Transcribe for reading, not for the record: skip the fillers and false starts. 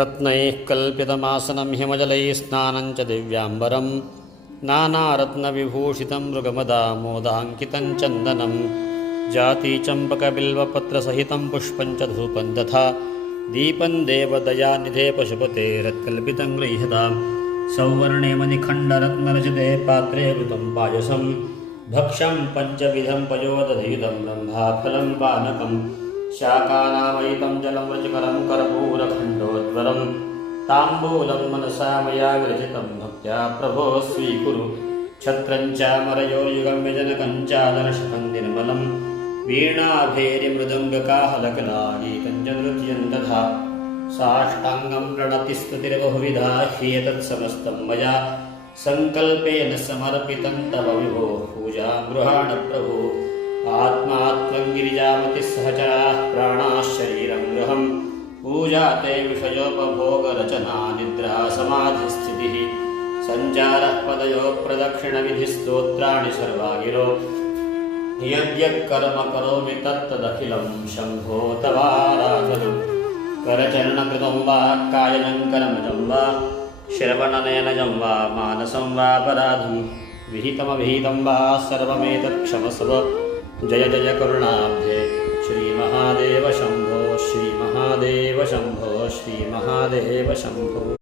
रत्नैः कल्पितमासनं हिमजलैः स्नानं च दिव्याम्बरं नानारत्नविभूषितं मृगमदामोदाङ्कितं चन्दनं जातिचम्पकबिल्वपत्रसहितं पुष्पं च धूपं तथा दीपं देवदयानिधे पशुपतेरत्कल्पितं गृह्यतां सौवर्णे मणिखण्डरत्नरचिते पात्रे घृतं पायसं भक्ष्यं पञ्चविधं पयोदधीतं ब्रह्माफलं पानकं शाकानामयितं जलं रुचिकरं कर्पूरखण्डोद्वरं ताम्बूलं मनसा मया विरचितं भक्त्या प्रभो स्वीकुरु छत्रं चामरयोर्युगं व्यजनकं चादर्शकं निर्मलं वीणाभेरिमृदङ्गकाहलकलागीतं च नृत्यं तथा साष्टाङ्गं प्रणतिस्तुतिर्बहुविधा ह्येतत्समस्तं मया सङ्कल्पेन समर्पितं तव विभो पूजां गृहाण प्रभो आत्मात्मं गिरिजामतिः सहचराः प्राणाः शरीरं गृहं पूजा ते विषयोपभोगरचना निद्रा समाधिस्थितिः सञ्चारः पदयो प्रदक्षिणविधिस्तोत्राणि सर्वागिरो यद्यत्कर्म करोमि तत्तदखिलं शम्भो तवाराधनं करचरणकृतं वा कायनं कर्मजं वा श्रवणनयनजं वा मानसं वापराधं विहितमविहितं वा सर्वमेतत् क्षमस्व जय जय करुणाब्धे श्रीमहादेव शम्भो श्रीमहादेव शम्भो श्रीमहादेव शम्भो।